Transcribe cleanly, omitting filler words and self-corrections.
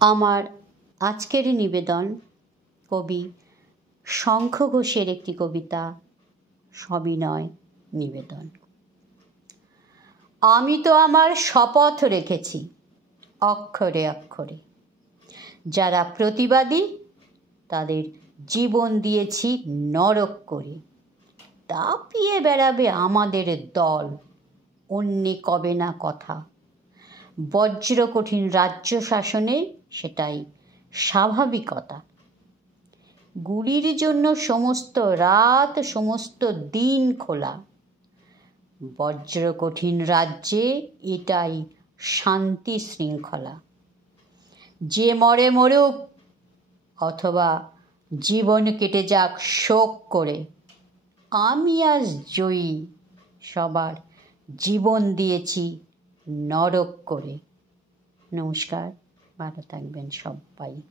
আমার আজকের নিবেদন কবি শঙ্খ ঘোষের একটি কবিতা সবিনয় নিবেদন। আমি তো আমার শপথ রেখেছি অক্ষরে অক্ষরে, যারা প্রতিবাদী তাদের জীবন দিয়েছি নরক করে। দাপিয়ে বেড়াবে আমাদের দল, অন্যে কবে না কথা। বজ্র কঠিন রাজ্য শাসনে সেটাই স্বাভাবিকতা। গুলির জন্য সমস্ত রাত সমস্ত দিন খোলা, বজ্র কঠিন রাজ্যে এটাই শান্তি শৃঙ্খলা। যে মরে মরুক অথবা জীবন কেটে যাক শোক করে, আমি আজ জয়ী, সবার জীবন দিয়েছি নরক করে। নমস্কার, ভালো থাকবেন সবাই।